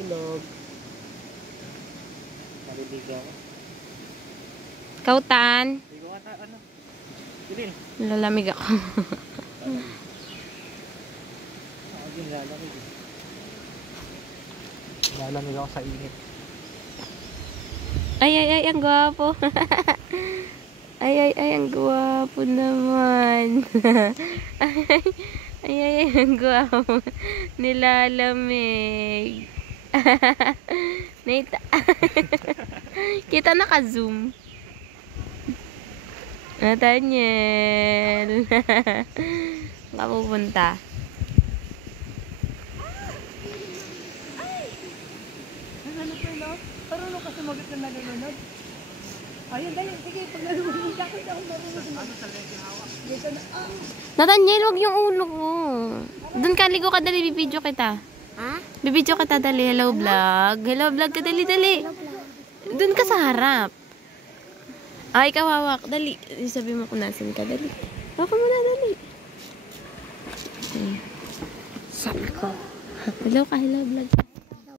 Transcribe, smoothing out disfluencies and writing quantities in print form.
ilog. Naliligaw. Kautan. Ligaw ata, ano? Bilin. Lalamig ako. Ako din lalamig. Lalamig ako sa init. Ay, ang gwapo. Ay, ang gwapo naman. Ay, ang gwapo. Nilalamig. Nita. Kita naka-zoom. Nathaniel. Kapupunta. Ano pa no? Parang kasi magit na nalulunod. Ayun, dali. Sige, pag nalulunod ka, kung ako marunod. Ano sa leki hawak? Dito na. Nathaniel, wag yung ulo ko. Doon ka, ligo ka, dali, bibidyo kita. Ha? Bibidyo kita, dali. Hello, vlog. Hello, vlog ka, dali. Doon ka sa harap. Ay, ikaw hawak. Dali. Sabi mo kung nasan ka, dali. Hawak mo na, dali. Saan ako? Hello ka, hello, vlog.